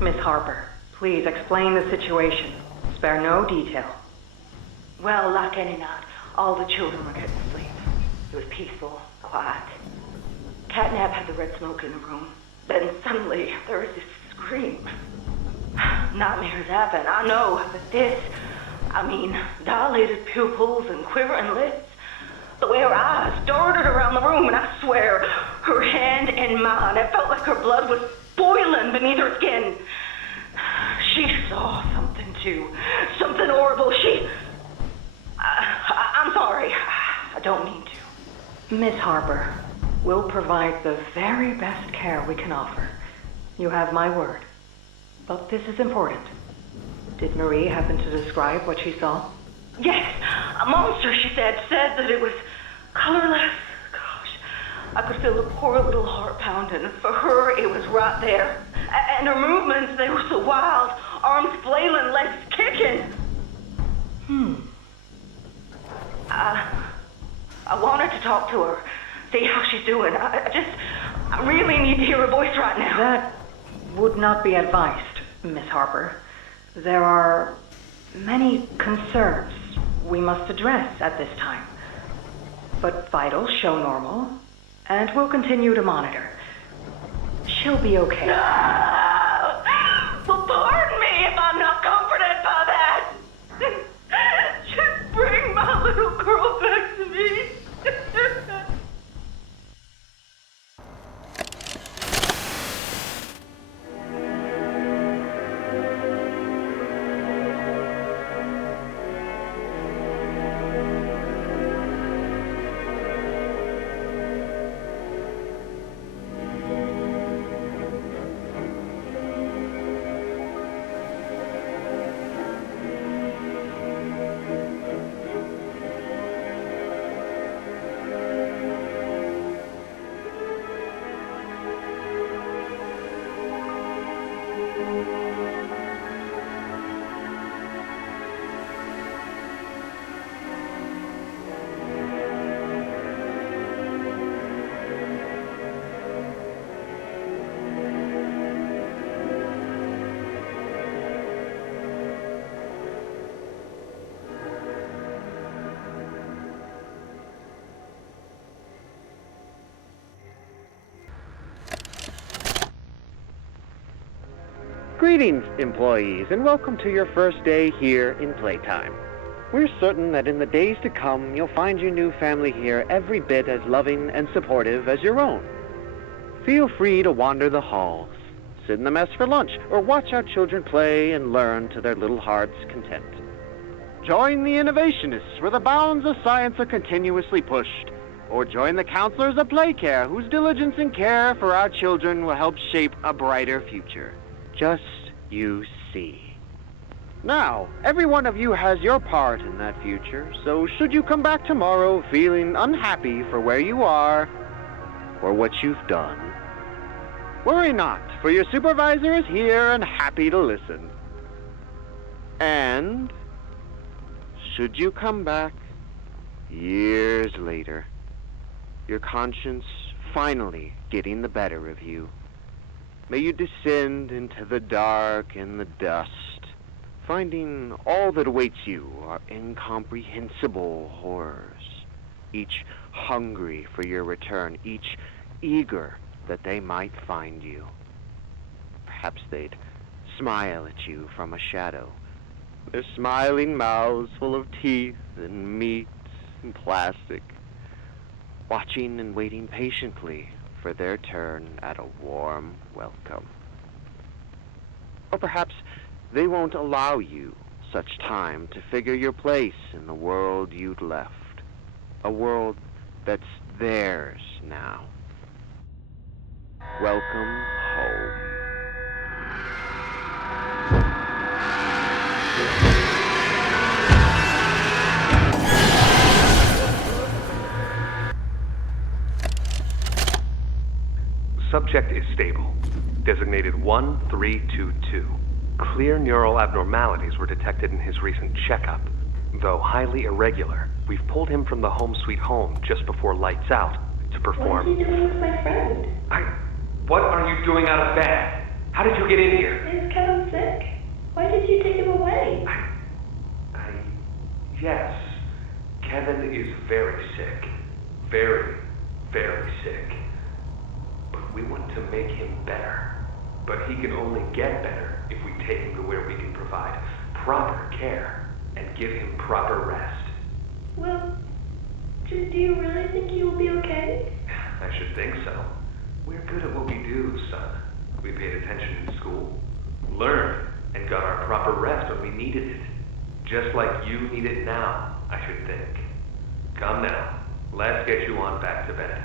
Miss Harper, please explain the situation. Spare no detail. Well, like any night, all the children were getting to sleep. It was peaceful, quiet. Catnap had the red smoke in the room. Then suddenly, there was this scream. Nightmares happen, I know, but this... dilated pupils and quivering lips. The way her eyes darted around the room, and I swear, her hand in mine, it felt like her blood was boiling beneath her skin. She saw something too. Something horrible. I'm sorry. I don't mean to. Miss Harper, we'll provide the very best care we can offer. You have my word. But this is important. Did Marie happen to describe what she saw? Yes, a monster, she said that it was colorless. Gosh, I could feel the poor little heart pounding. For her, it was right there. And her movements, they were so wild. Arms flailing, legs kicking. I wanted to talk to her, see how she's doing. I really need to hear her voice right now. That would not be advised, Miss Harper. There are many concerns we must address at this time. But vitals show normal, and we'll continue to monitor. She'll be okay. No! Well, pardon me if I'm not comforted by that. Just bring my little girl back to me. Greetings, employees, and welcome to your first day here in Playtime. We're certain that in the days to come, you'll find your new family here every bit as loving and supportive as your own. Feel free to wander the halls, sit in the mess for lunch, or watch our children play and learn to their little hearts' content. Join the innovationists where the bounds of science are continuously pushed, or join the counselors of Playcare whose diligence and care for our children will help shape a brighter future. Just you see. Now, every one of you has your part in that future, so should you come back tomorrow feeling unhappy for where you are or what you've done, worry not, for your supervisor is here and happy to listen. And should you come back years later, your conscience finally getting the better of you, may you descend into the dark and the dust, finding all that awaits you are incomprehensible horrors, each hungry for your return, each eager that they might find you. Perhaps they'd smile at you from a shadow, their smiling mouths full of teeth and meat and plastic, watching and waiting patiently for their turn at a warm welcome. Or perhaps they won't allow you such time to figure your place in the world you'd left, a world that's theirs now. Welcome home. Subject is stable. Designated 1322. Clear neural abnormalities were detected in his recent checkup. Though highly irregular, we've pulled him from the home sweet home just before lights out to perform... What are you doing with my friend? What are you doing out of bed? How did you get in here? Is Kevin sick? Why did you take him away? Yes. Kevin is very sick. Very, very sick. But we want to make him better. But he can only get better if we take him to where we can provide proper care and give him proper rest. Well, do you really think he will be okay? I should think so. We're good at what we do, son. We paid attention in school, learned, and got our proper rest when we needed it. Just like you need it now, I should think. Come now, let's get you on back to bed.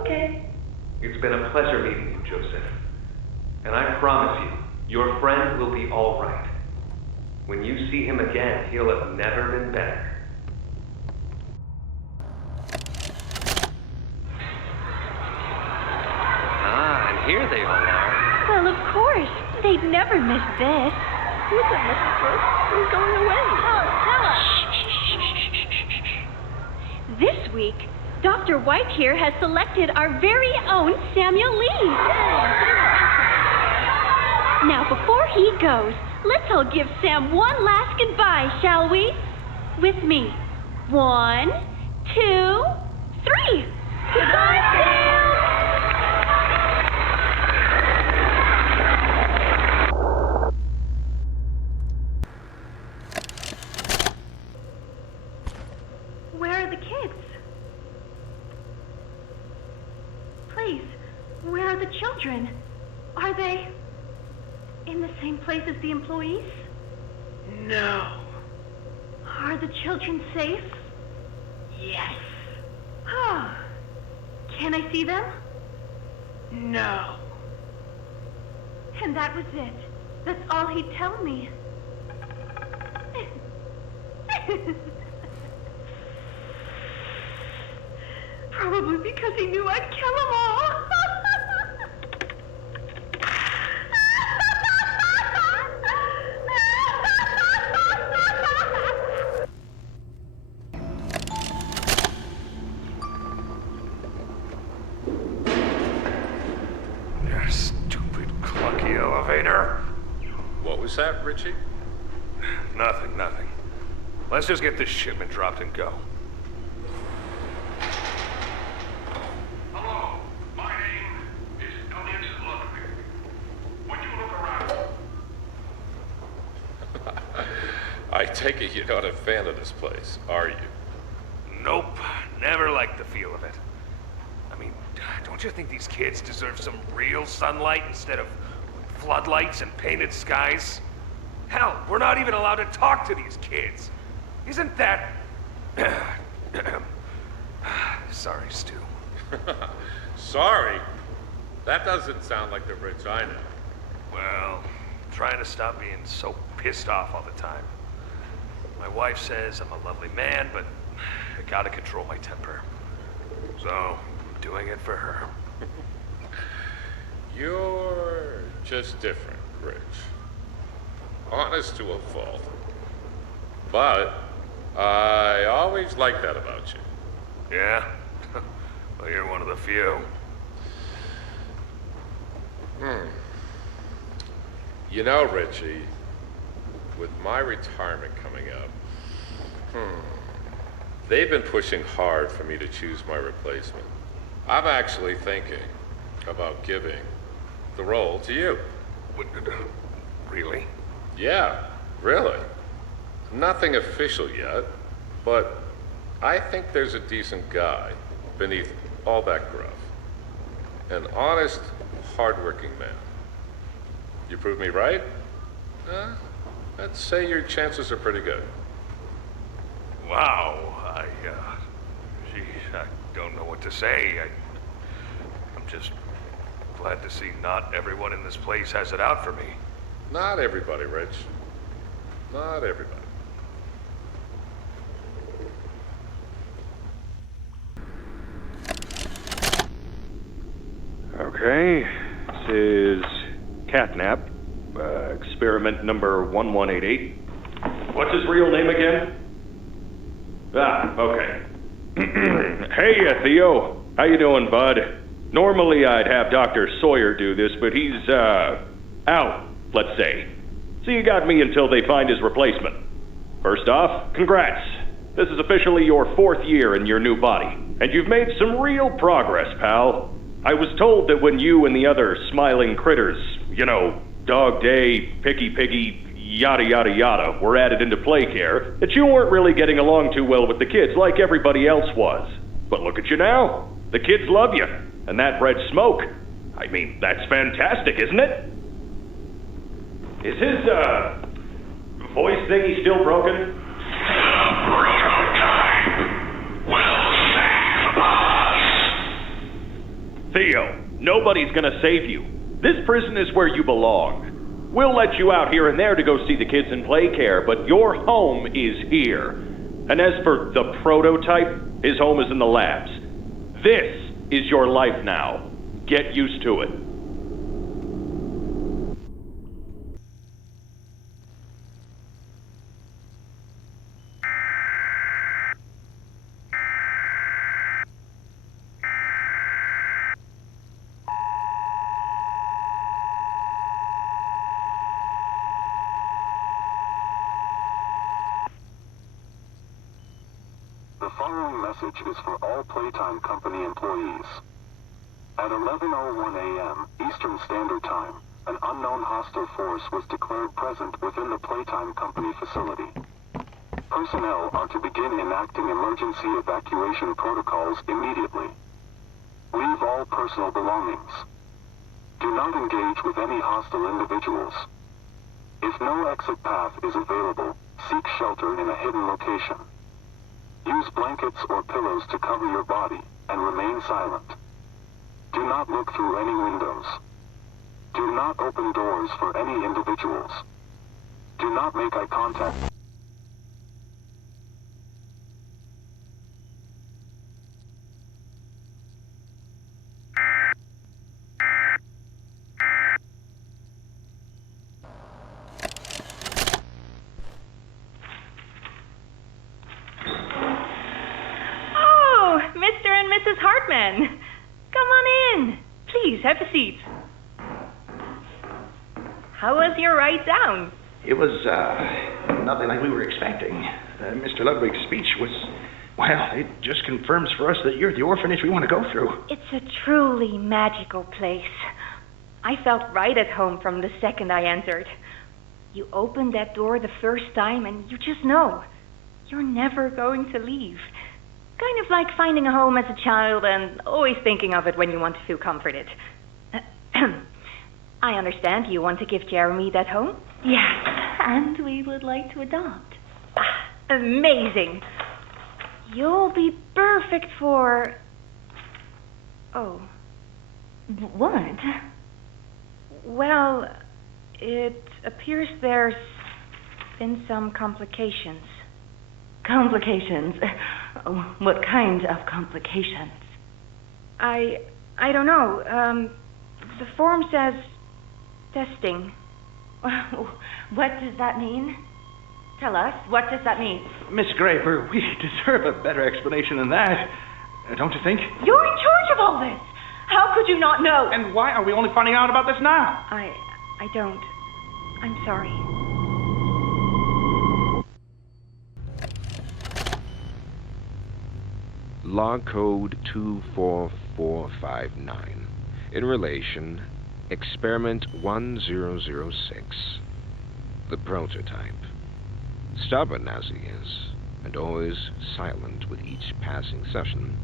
Okay. It's been a pleasure meeting you, Joseph. And I promise you, your friend will be all right. When you see him again, he'll have never been better. Ah, and here they all are. Well, of course. They'd never miss this. Who's that message for? Who's going away? Oh, tell us. This week, Dr. White here has selected our very own Samuel Lee. Now, before he goes, let's all give Sam one last goodbye, shall we? With me. 1, 2, 3. Goodbye, Sam! Where are the kids? Please, where are the children? Are they in the same place as the employees? No. Are the children safe? Yes. Oh. Can I see them? No. And that was it. That's all he'd tell me. Probably because he knew I'd kill them all. Stupid clunky elevator. What was that, Richie? Nothing. Let's just get this shipment dropped and go. Hello, my name is Elliot Ludwig. Would you look around? I take it you're not a fan of this place, are you? Nope, never liked the feel of it. I mean, don't you think these kids deserve some real sunlight instead of floodlights and painted skies? Hell, we're not even allowed to talk to these kids. Isn't that... Sorry, Stu. Sorry? That doesn't sound like the Rich I know. Well, I'm trying to stop being so pissed off all the time. My wife says I'm a lovely man, but I gotta control my temper. So, I'm doing it for her. You're just different, Rich. Honest to a fault. But I always liked that about you. Yeah? Well, you're one of the few. You know, Richie, with my retirement coming up, they've been pushing hard for me to choose my replacement. I'm actually thinking about giving the role to you. Really? Yeah, really. Nothing official yet, but I think there's a decent guy beneath all that gruff. An honest, hardworking man. You prove me right? I'd say your chances are pretty good. Wow. Geez, I don't know what to say. I'm just glad to see not everyone in this place has it out for me. Not everybody, Rich. Not everybody. Okay, this is Catnap, experiment number 1188. What's his real name again? Okay. Hey, Theo. How you doing, bud? Normally I'd have Dr. Sawyer do this, but he's, out, let's say. So you got me until they find his replacement. First off, congrats. This is officially your 4th year in your new body, and you've made some real progress, pal. I was told that when you and the other smiling critters, Dog Day, Picky Piggy, yada yada yada, were added into play care, that you weren't really getting along too well with the kids like everybody else was. But look at you now. The kids love you, and that red smoke. I mean, that's fantastic, isn't it? Is his, voice thingy still broken? Prototype will save us. Theo, nobody's gonna save you. This prison is where you belong. We'll let you out here and there to go see the kids in play care, but your home is here. And as for the prototype, his home is in the labs. This is your life now. Get used to it. The following message is for all Playtime Company employees. At 11:01 a.m. Eastern Standard Time, an unknown hostile force was declared present within the Playtime Company facility. Personnel are to begin enacting emergency evacuation protocols immediately. Leave all personal belongings. Do not engage with any hostile individuals. If no exit path is available, seek shelter in a hidden location. Use blankets or pillows to cover your body, and remain silent. Do not look through any windows. Do not open doors for any individuals. Do not make eye contact. Mrs. Hartman. Come on in. Please, have a seat. How was your ride down? It was, nothing like we were expecting. Mr. Ludwig's speech was, well, it just confirms for us that you're the orphanage we want to go through. It's a truly magical place. I felt right at home from the second I entered. You open that door the first time and you just know. You're never going to leave. Kind of like finding a home as a child and always thinking of it when you want to feel comforted. I understand you want to give Jeremy that home? Yes, and we would like to adopt. Amazing. You'll be perfect for... Oh. What? Well, it appears there's been some complications. Complications? What kind of complications? I don't know. The form says testing. What does that mean? Tell us, what does that mean? Miss Graver, we deserve a better explanation than that. Don't you think? You're in charge of all this. How could you not know? And why are we only finding out about this now? I don't. I'm sorry. Log code 24459. In relation, experiment 1006. The prototype. Stubborn as he is, and always silent with each passing session,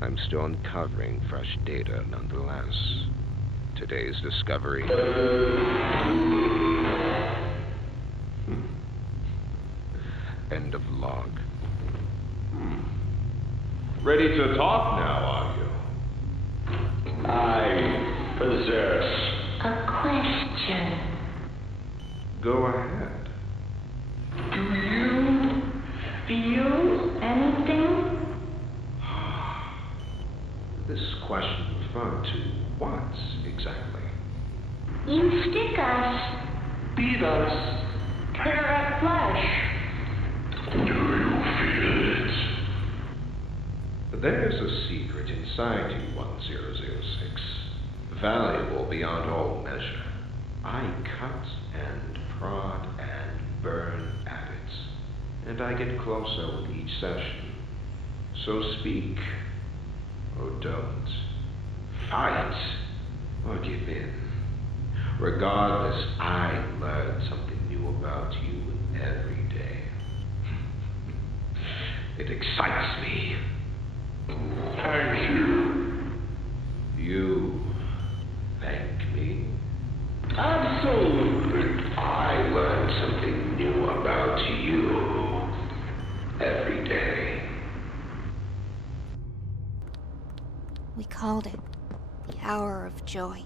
I'm still uncovering fresh data nonetheless. Today's discovery... End of log. Ready to talk now, are you? I possess A question. Go ahead. Do you feel anything? This question referred to what exactly? You stick us, beat us, tear up flesh. Do you feel it? There's a secret inside you, 1006. Valuable beyond all measure. I cut and prod and burn at it, and I get closer with each session. So speak, or don't. Fight, or give in. Regardless, I learn something new about you every day. It excites me. Thank you. You thank me? Absolutely. I learn something new about you every day. We called it the Hour of Joy.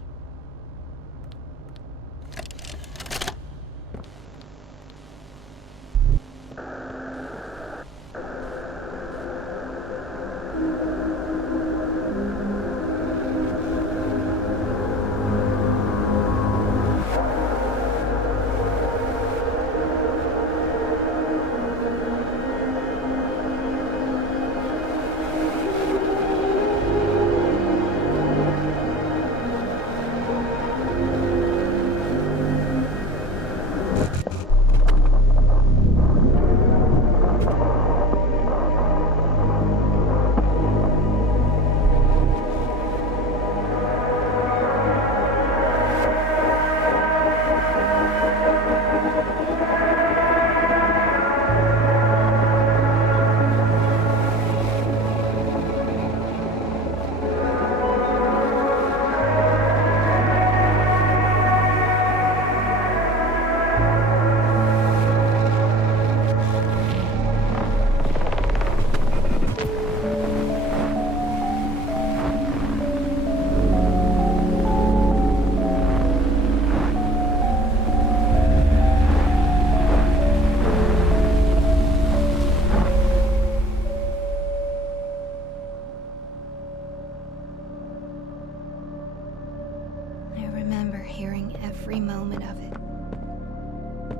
Hearing every moment of it.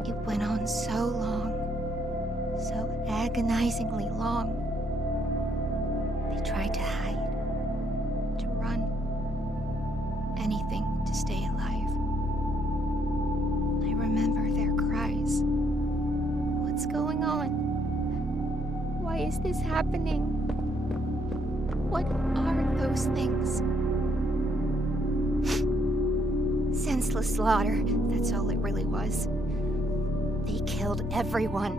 It went on so long, so agonizingly long. They tried to hide, to run, anything to stay alive. I remember their cries. What's going on? Why is this happening? What are those things? Senseless slaughter, that's all it really was. They killed everyone.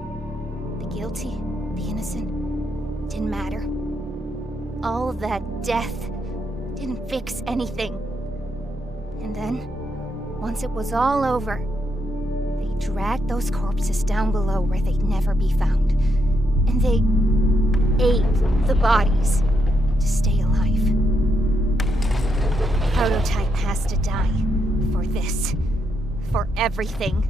The guilty, the innocent, didn't matter. All of that death didn't fix anything. And then, once it was all over, they dragged those corpses down below where they'd never be found. And they ate the bodies to stay alive. Prototype has to die. For this. For everything.